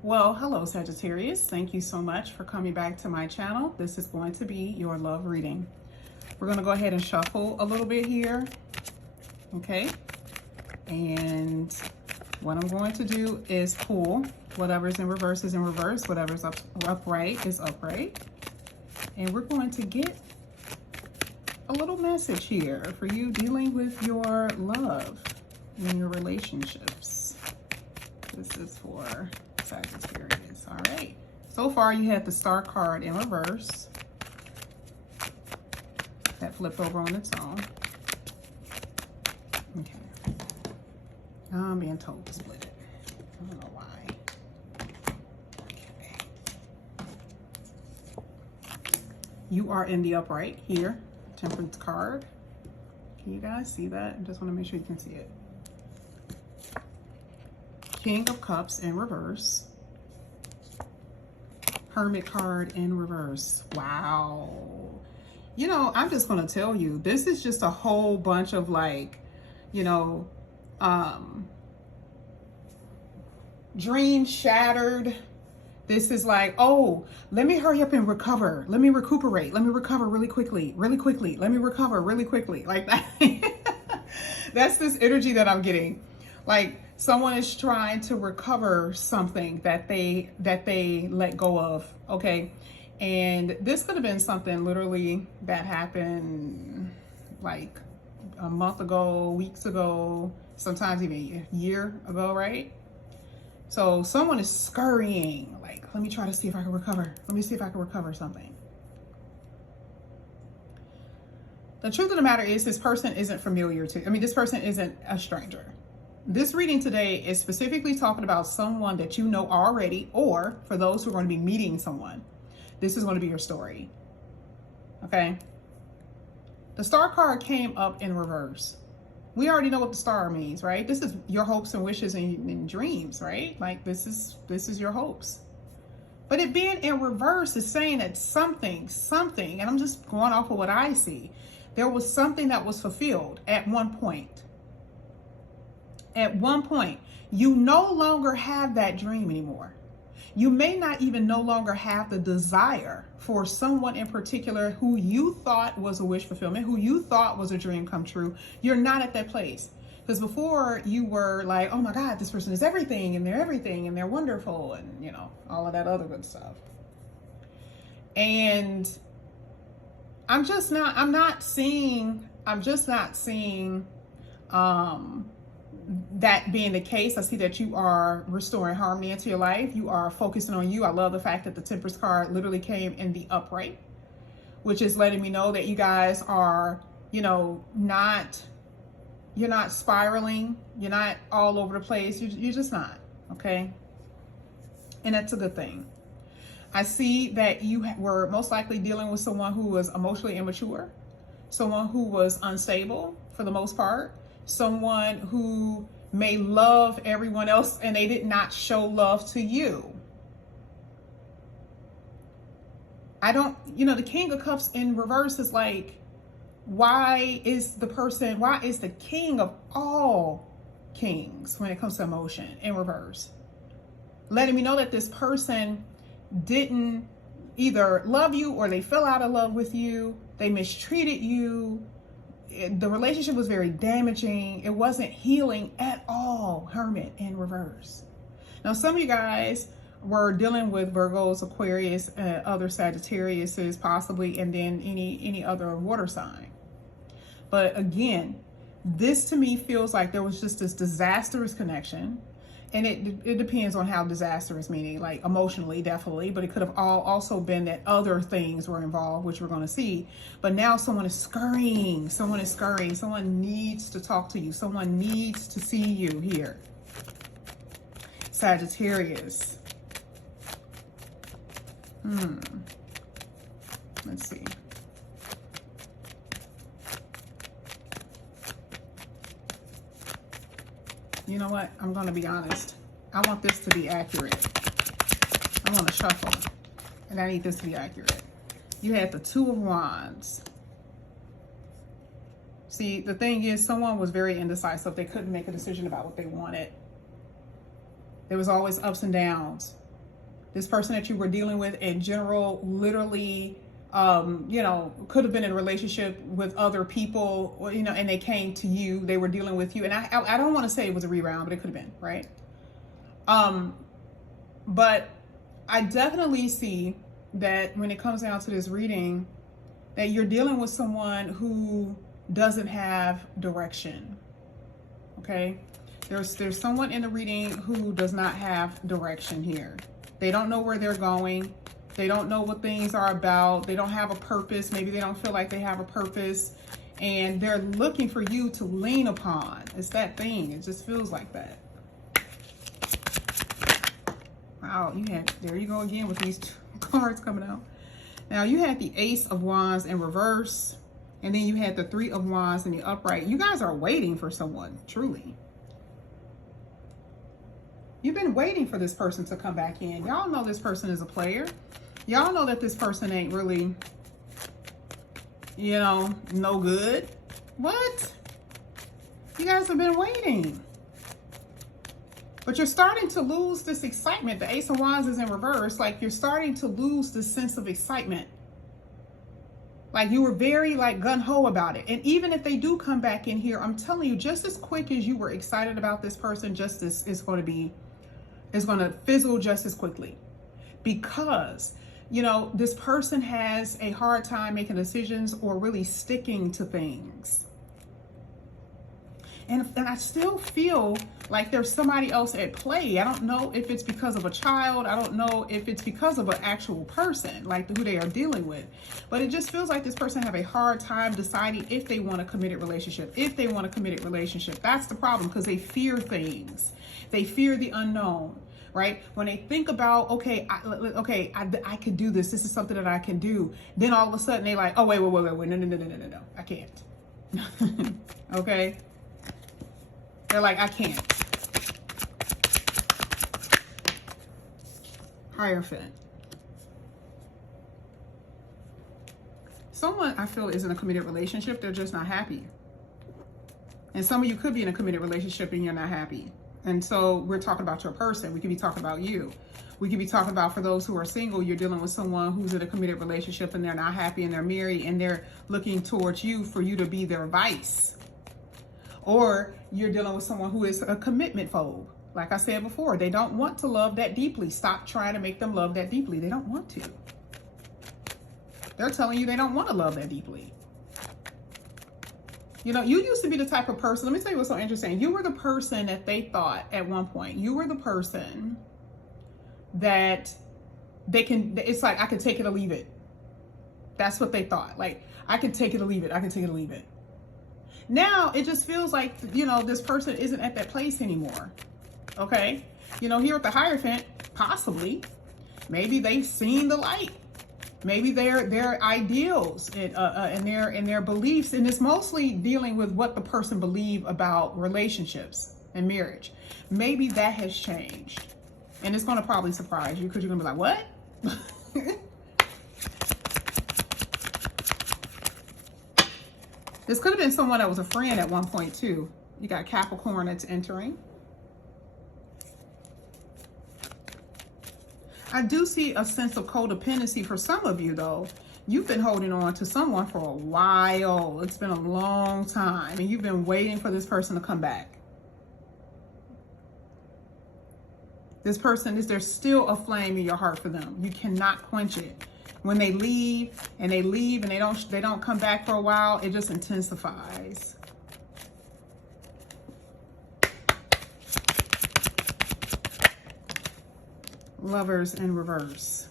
Well, hello Sagittarius. Thank you so much for coming back to my channel. This is going to be your love reading. We're going to go ahead and shuffle a little bit here. Okay. And what I'm going to do is pull whatever's in reverse is in reverse, whatever's upright is upright. And we're going to get a little message here for you dealing with your love in your relationships. This is for Sagittarius. All right. So far, you had the Star card in reverse. That flipped over on its own. Okay. I'm being told to split it. I don't know why. Okay. You are in the upright here. Temperance card. Can you guys see that? I just want to make sure you can see it. King of Cups in reverse. Hermit card in reverse. Wow. You know, I'm just going to tell you, this is just a whole bunch of like, you know, dreams shattered. This is like, oh, let me hurry up and recover. Let me recuperate. Let me recover really quickly, really quickly. Let me recover really quickly. Like that. That's this energy that I'm getting. Like someone is trying to recover something that they let go of. Okay. And this could have been something literally that happened like a month ago, weeks ago, sometimes even a year ago, right? So someone is scurrying, like, let me try to see if I can recover. Let me see if I can recover something. The truth of the matter is this person isn't familiar to, this person isn't a stranger. This reading today is specifically talking about someone that you know already, or for those who are going to be meeting someone, this is going to be your story. Okay. The Star card came up in reverse. We already know what the star means, right? This is your hopes and wishes and dreams, right? Like this is your hopes. But it being in reverse is saying that something, and I'm just going off of what I see. There was something that was fulfilled at one point. At one point, you no longer have that dream anymore. You may not even no longer have the desire for someone in particular who you thought was a wish fulfillment, who you thought was a dream come true. You're not at that place. Because before you were like, oh my God, this person is everything and they're wonderful and you know, all of that other good stuff. And I'm just not seeing that being the case. I see that you are restoring harmony into your life. You are focusing on you. I love the fact that the Temperance card literally came in the upright, which is letting me know that you guys are, you know, you're not spiraling. You're not all over the place. You're just not. Okay. And that's a good thing. I see that you were most likely dealing with someone who was emotionally immature, someone who was unstable for the most part, someone who may love everyone else and they did not show love to you. The King of Cups in reverse is like, why is the king of all kings when it comes to emotion in reverse? Letting me know that this person didn't either love you or they fell out of love with you. They mistreated you. The relationship was very damaging. It wasn't healing at all. Hermit in reverse. Now, some of you guys were dealing with Virgos, Aquarius, other Sagittariuses possibly, and then any other water sign. But again, this to me feels like there was just this disastrous connection. And it depends on how disastrous, meaning like emotionally, definitely, but it could have also been that other things were involved, which we're going to see. But now someone is scurrying. Someone needs to talk to you. Someone needs to see you here. Sagittarius. Let's see. You know what? I'm going to be honest. I want this to be accurate. I want to shuffle. And I need this to be accurate. You had the Two of Wands. See, the thing is, someone was very indecisive. They couldn't make a decision about what they wanted. There was always ups and downs. This person that you were dealing with in general, literally, you know, could have been in a relationship with other people, you know, and they came to you, they were dealing with you. And I don't want to say it was a reround, but it could have been, right? But I definitely see that when it comes down to this reading, that you're dealing with someone who doesn't have direction. Okay? There's someone in the reading who does not have direction here. They don't know where they're going. They don't know what things are about. They don't have a purpose. Maybe they don't feel like they have a purpose. And they're looking for you to lean upon. It's that thing. It just feels like that. Wow, there you go again with these two cards coming out. Now you had the Ace of Wands in reverse, and then you had the Three of Wands in the upright. You guys are waiting for someone, truly. You've been waiting for this person to come back in. Y'all know this person is a player. Y'all know that this person ain't really, you know, no good. What? You guys have been waiting. But you're starting to lose this excitement. The Ace of Wands is in reverse. Like, you're starting to lose this sense of excitement. Like, you were very, like, gung-ho about it. And even if they do come back in here, I'm telling you, just as quick as you were excited about this person, just as it's going to fizzle just as quickly. Because, you know, this person has a hard time making decisions or really sticking to things. And I still feel like there's somebody else at play. I don't know if it's because of a child. I don't know if it's because of an actual person, like who they are dealing with. But it just feels like this person have a hard time deciding if they want a committed relationship. If they want a committed relationship, that's the problem, because they fear things. They fear the unknown, right? When they think about, okay, I could do this. This is something that I can do. Then all of a sudden they like, oh, wait, no, I can't. Okay. They're like, I can't. Hierophant. Someone I feel is in a committed relationship. They're just not happy. And some of you could be in a committed relationship and you're not happy. And so we're talking about your person. We could be talking about you. We could be talking about, for those who are single, you're dealing with someone who's in a committed relationship and they're not happy and they're married and they're looking towards you for you to be their vice. Or you're dealing with someone who is a commitment phobe. Like I said before, they don't want to love that deeply. Stop trying to make them love that deeply. They don't want to. They're telling you they don't want to love that deeply. You know, you used to be the type of person, let me tell you what's so interesting. You were the person that they thought at one point, you were the person that they can, it's like, I could take it or leave it. That's what they thought. Like, I could take it or leave it. I could take it or leave it. Now, it just feels like, you know, this person isn't at that place anymore. Okay? You know, here at the Hierophant, possibly, maybe they've seen the light. Maybe their ideals and their beliefs, and it's mostly dealing with what the person believes about relationships and marriage. Maybe that has changed. And it's going to probably surprise you, because you're going to be like, what? This could have been someone that was a friend at one point too. You got Capricorn that's entering. I do see a sense of codependency for some of you though. You've been holding on to someone for a while. It's been a long time and you've been waiting for this person to come back. This person, there's still a flame in your heart for them. You cannot quench it. When they leave and they don't come back for a while, it just intensifies. Lovers in reverse.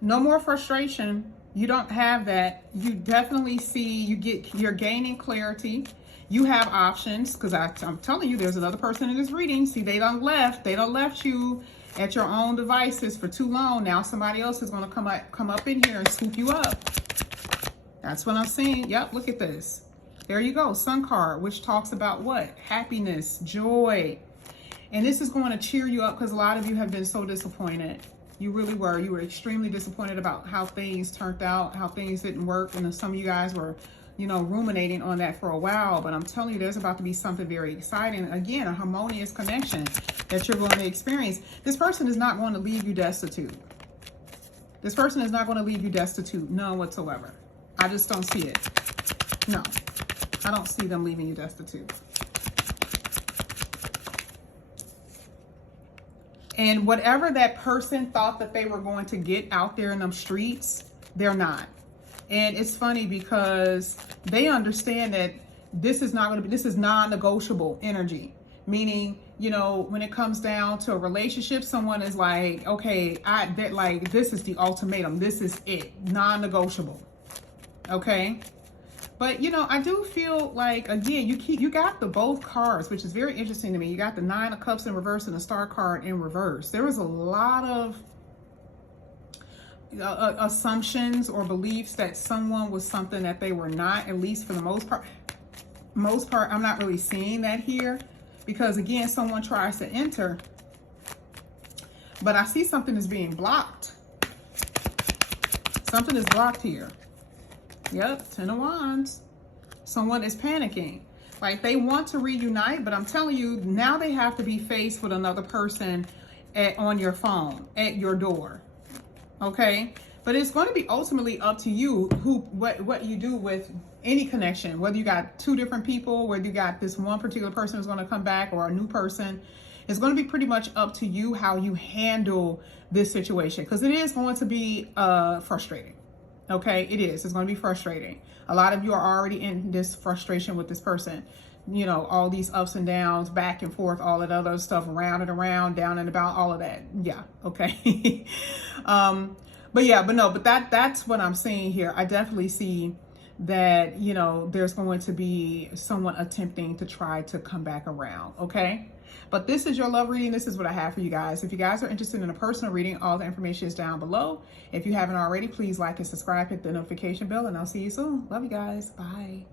No more frustration. You don't have that. You definitely see, you're gaining clarity. You have options, because I'm telling you, there's another person in this reading. See, they done left you at your own devices for too long. Now somebody else is going to come up in here and scoop you up. That's what I'm seeing. Yep, look at this. There you go, Sun card, which talks about what? Happiness, joy. And this is going to cheer you up, because a lot of you have been so disappointed. You really were. You were extremely disappointed about how things turned out, how things didn't work. And some of you guys were you know, ruminating on that for a while, but I'm telling you, there's about to be something very exciting. Again, a harmonious connection that you're going to experience. This person is not going to leave you destitute. This person is not going to leave you destitute, none whatsoever. I just don't see it. No, I don't see them leaving you destitute. And whatever that person thought that they were going to get out there in them streets, they're not. And it's funny because they understand that this is not going to be, this is non-negotiable energy. Meaning, you know, when it comes down to a relationship, someone is like, okay, like, this is the ultimatum. This is it, non-negotiable. Okay. But, you know, I do feel like, again, you got the both cards, which is very interesting to me. You got the 9 of Cups in reverse and the Star card in reverse. There was a lot of assumptions or beliefs that someone was something that they were not, at least for the most part. I'm not really seeing that here because, again, someone tries to enter, but I see something is being blocked. Something is blocked here. Yep, 10 of Wands. Someone is panicking. Like, they want to reunite, but I'm telling you, now they have to be faced with another person on your phone, at your door. Okay? But it's going to be ultimately up to you what you do with any connection, whether you got 2 different people, whether you got this one particular person who's going to come back or a new person. It's going to be pretty much up to you how you handle this situation, because it is going to be frustrating. Okay, it is. It's going to be frustrating. A lot of you are already in this frustration with this person. You know, all these ups and downs, back and forth, all that other stuff, round and around, down and about, all of that. Yeah, okay. But that's what I'm seeing here. I definitely see that, you know, there's going to be someone attempting to try to come back around, okay? But this is your love reading. This is what I have for you guys. If you guys are interested in a personal reading, all the information is down below. If you haven't already, please like and subscribe, hit the notification bell, and I'll see you soon. Love you guys. Bye.